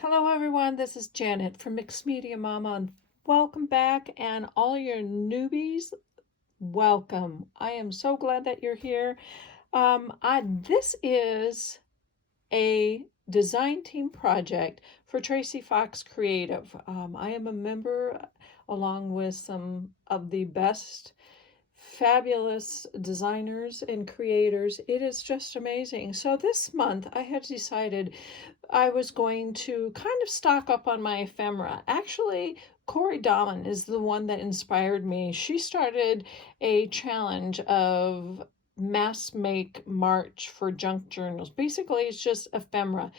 Hello everyone, this is Janet from Mixed Media Mama, and welcome back, and all your newbies, welcome. I am so glad that you're here. This is a design team project for Tracie Fox Creative. I am a member along with some of the best fabulous designers and creators. It is just amazing. So this month I had decided I was going to kind of stock up on my ephemera. Actually, Corey Dahlman is the one that inspired me. She started a challenge of mass make March for junk journals. Basically, it's just ephemera,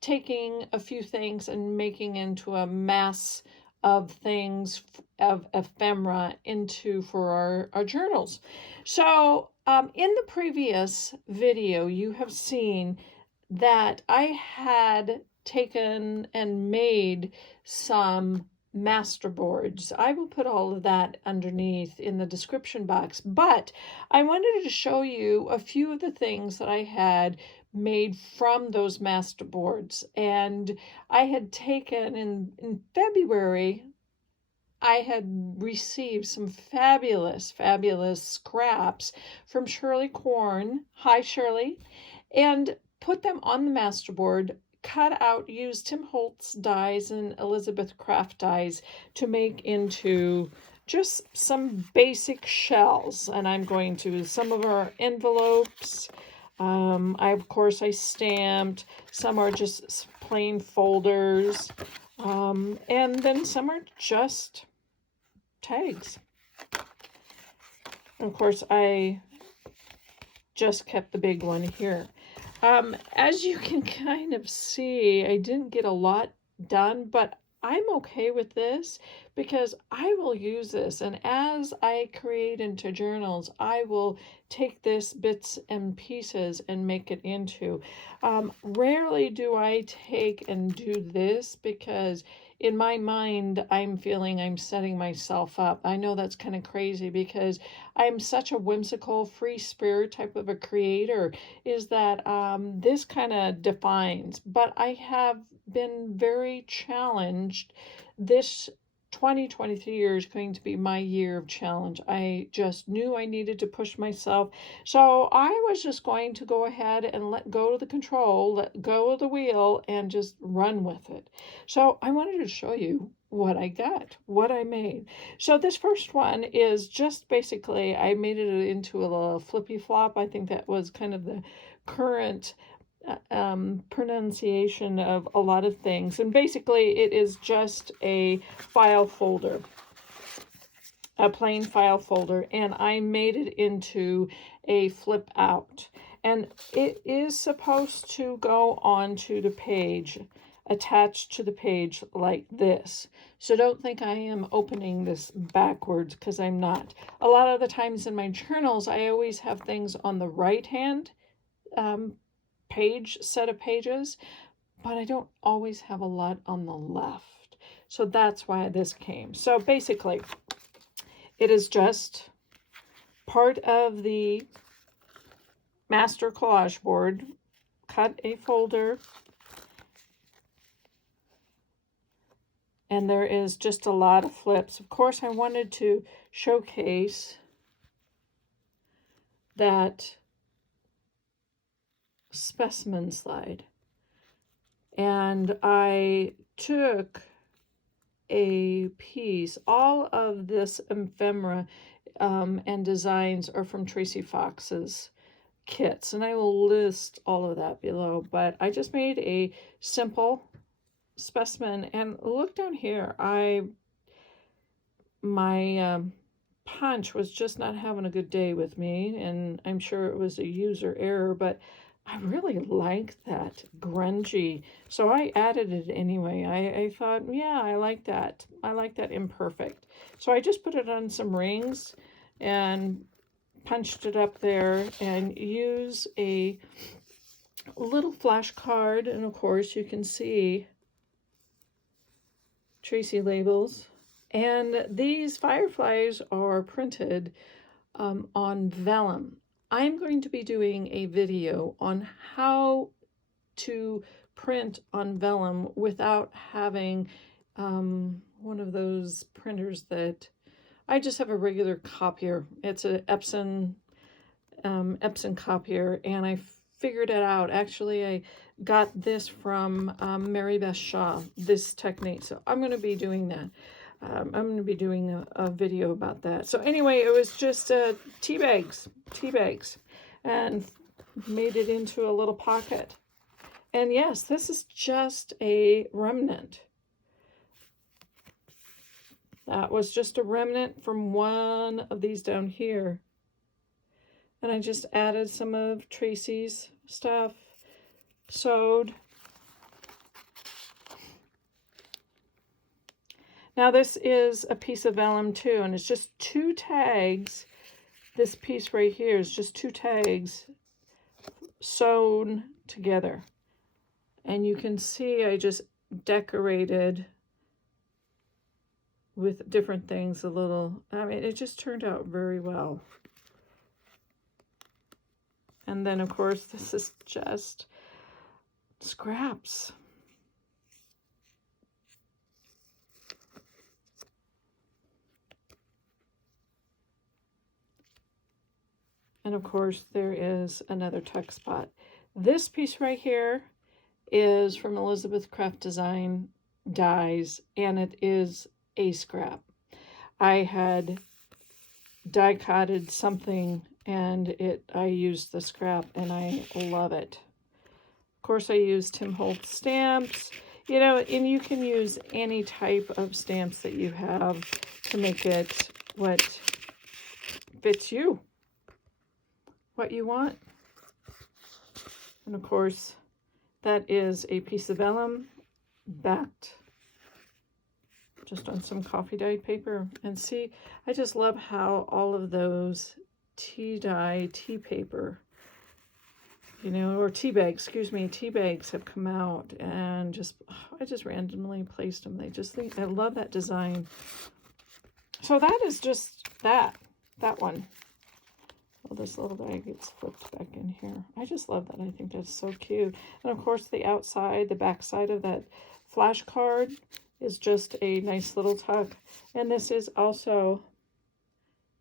taking a few things and making into a mass of things of ephemera into for our journals. So in the previous video, you have seen that I had taken and made some master boards. I will put all of that underneath in the description box, but I wanted to show you a few of the things that I had made from those master boards. And I had taken in February, I had received some fabulous scraps from Shirley Corn. Hi, Shirley. And put them on the masterboard, cut out, used Tim Holtz dies and Elizabeth Craft dies to make into just some basic shells. And I'm going to, some of our envelopes, of course I stamped, some are just plain folders, and then some are just tags. And of course I just kept the big one here. As you can kind of see, I didn't get a lot done, but I'm okay with this because I will use this, and as I create into journals, I will take this bits and pieces and make it into. Rarely do I take and do this because in my mind, I'm feeling I'm setting myself up. I know that's kind of crazy because I'm such a whimsical, free spirit type of a creator, is that this kind of defines. But I have been very challenged. This 2023 year is going to be my year of challenge. I just knew I needed to push myself. So I was just going to go ahead and let go of the control, let go of the wheel, and just run with it. So I wanted to show you what I got, what I made. So this first one is just basically, I made it into a little flippy flop. I think that was kind of the current pronunciation of a lot of things. And basically it is just a file folder, a plain file folder, and I made it into a flip out. And it is supposed to go onto the page, attached to the page like this. So don't think I am opening this backwards, because I'm not. A lot of the times in my journals, I always have things on the right hand page, set of pages, but I don't always have a lot on the left. So that's why this came. So basically, it is just part of the master collage board. Cut a folder, and there is just a lot of flips. Of course, I wanted to showcase that specimen slide, and I took a piece. All of this ephemera and designs are from Tracie Fox's kits, and I will list all of that below, but I just made a simple specimen. And look down here, my punch was just not having a good day with me, and I'm sure it was a user error, but I really like that grungy, so I added it anyway. I thought, yeah, I like that. I like that imperfect. So I just put it on some rings and punched it up there, and use a little flashcard. And of course you can see Tracie labels. And these fireflies are printed on vellum. I'm going to be doing a video on how to print on vellum without having one of those printers that I just have a regular copier. It's an Epson copier, and I figured it out. Actually, I got this from Mary Beth Shaw, this technique. So I'm going to be doing that. I'm going to be doing a video about that. So anyway, it was just tea bags, and made it into a little pocket. And yes, this is just a remnant. That was just a remnant from one of these down here. And I just added some of Tracie's stuff, sewed. Now this is a piece of vellum too, and it's just 2 tags. This piece right here is just 2 tags sewn together. And you can see I just decorated with different things a little. I mean, it just turned out very well. And then, of course, this is just scraps. And of course, there is another tuck spot. This piece right here is from Elizabeth Craft Design Dies, and it is a scrap. I had die-cutted something, and I used the scrap, and I love it. Of course, I used Tim Holtz stamps, you know, and you can use any type of stamps that you have to make it what fits you, what you want. And of course, that is a piece of vellum backed just on some coffee dyed paper. And see, I just love how all of those tea paper, you know, or tea bags, excuse me, tea bags have come out, and just, I just randomly placed them. They just think, I love that design. So that is just that one. Well, this little bag gets flipped back in here. I just love that. I think that's so cute. And of course, the outside, the back side of that flash card is just a nice little tuck. And this is also,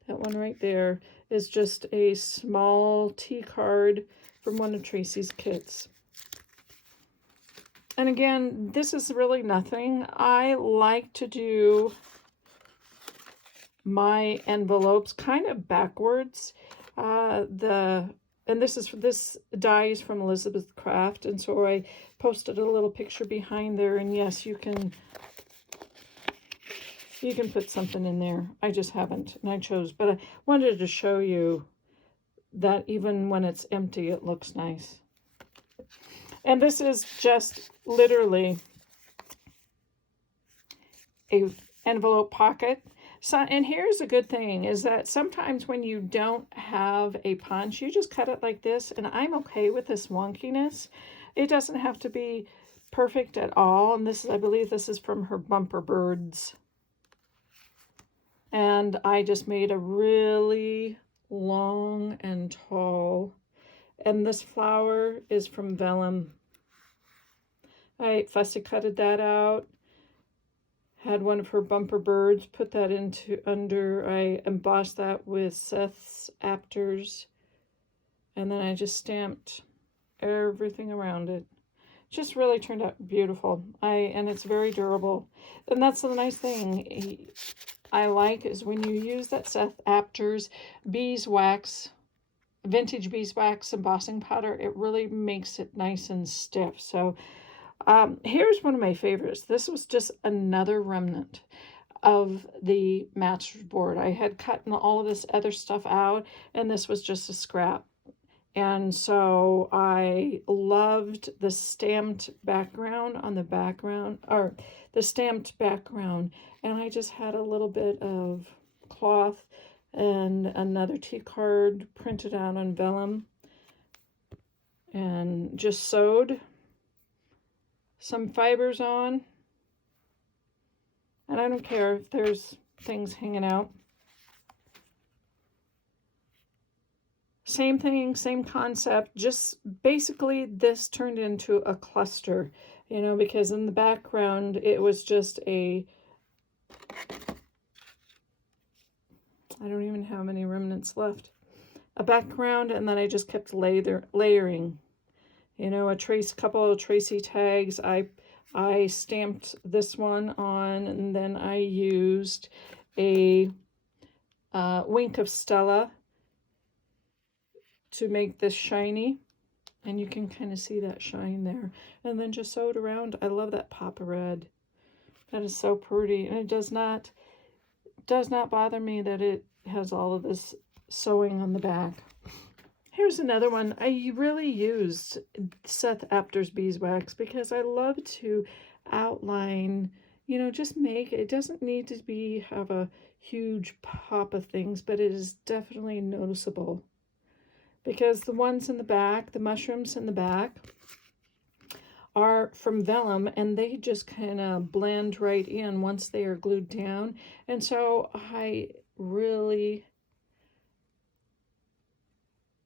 that one right there is just a small tea card from one of Tracie's kits. And again, this is really nothing. I like to do my envelopes kind of backwards. And this die is from Elizabeth Craft, and so I posted a little picture behind there, and yes, you can put something in there. I just haven't, and I chose, but I wanted to show you that even when it's empty, it looks nice. And this is just literally a envelope pocket. So, and here's a good thing, is that sometimes when you don't have a punch, you just cut it like this, and I'm okay with this wonkiness. It doesn't have to be perfect at all. And this is, I believe this is from her bumper birds. And I just made a really long and tall. And this flower is from vellum. I fussy cutted that out. Had one of her bumper birds, put that under, I embossed that with Seth's Apters, and then I just stamped everything around it. Just really turned out beautiful. And it's very durable. And that's the nice thing I like, is when you use that Seth Apters beeswax, vintage beeswax embossing powder, it really makes it nice and stiff. So here's one of my favorites. This was just another remnant of the master's board. I had cut all of this other stuff out, and this was just a scrap. And so I loved the stamped background on the background, or the stamped background. And I just had a little bit of cloth and another tea card printed out on vellum, and just sewed some fibers on. And I don't care if there's things hanging out. Same thing, same concept, just basically this turned into a cluster, you know, because in the background it was just a, I don't even have any remnants left, a background, and then I just kept layering, you know, couple of Tracie tags. I stamped this one on, and then I used a wink of Stella to make this shiny, and you can kind of see that shine there, and then just sewed around. I love that pop of red. That is so pretty, and it does not bother me that it has all of this sewing on the back. Here's another one. I really used Seth Apter's beeswax because I love to outline, you know, just make it. It doesn't need to have a huge pop of things, but it is definitely noticeable. Because the ones in the back, the mushrooms in the back, are from vellum, and they just kind of blend right in once they are glued down. And so I really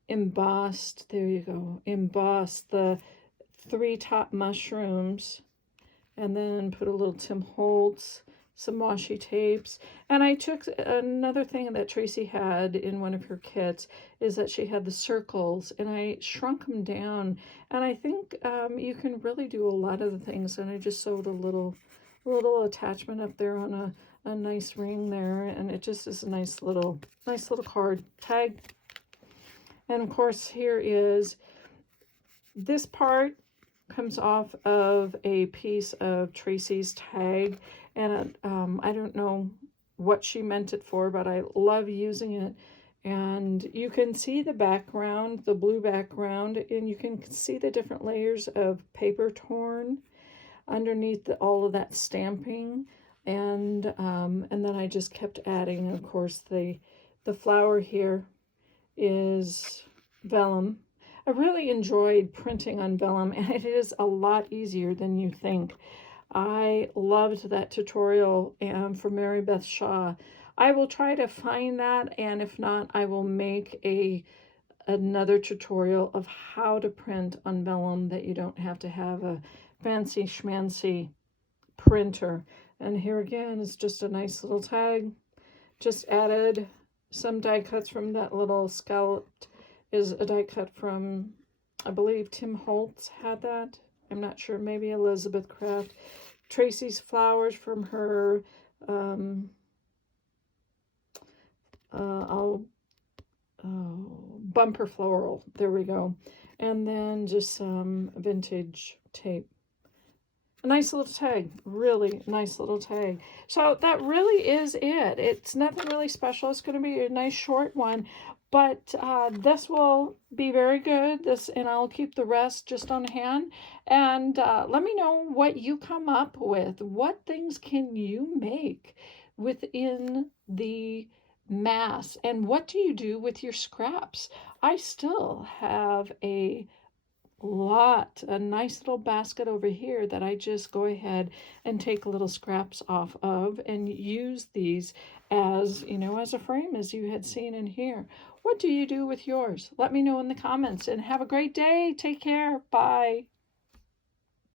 embossed, there you go, embossed the 3 top mushrooms, and then put a little Tim Holtz, some washi tapes. And I took another thing that Tracie had in one of her kits, is that she had the circles, and I shrunk them down. And I think you can really do a lot of the things. And I just sewed a little attachment up there on a nice ring there, and it just is a nice little card tag. And of course, here is this part comes off of a piece of Tracie's tag, and I don't know what she meant it for, but I love using it. And you can see the background, the blue background, and you can see the different layers of paper torn underneath all of that stamping. And then I just kept adding. And of course, the flower here is vellum. I really enjoyed printing on vellum, and it is a lot easier than you think. I loved that tutorial from Mary Beth Shaw. I will try to find that, and if not, I will make another tutorial of how to print on vellum that you don't have to have a fancy schmancy printer. And here again is just a nice little tag. Just added some die cuts from that little scalloped, is a die cut from, I believe Tim Holtz had that. I'm not sure, maybe Elizabeth Craft. Tracie's flowers from her bumper floral. There we go. And then just some vintage tape. A nice little tag, really nice little tag. So that really is it. It's nothing really special. It's going to be a nice short one, but this will be very good. And I'll keep the rest just on hand. And let me know what you come up with. What things can you make within the mass, and what do you do with your scraps? I still have a nice little basket over here that I just go ahead and take little scraps off of and use these as, you know, as a frame, as you had seen in here. What do you do with yours? Let me know in the comments, and have a great day. Take care. Bye.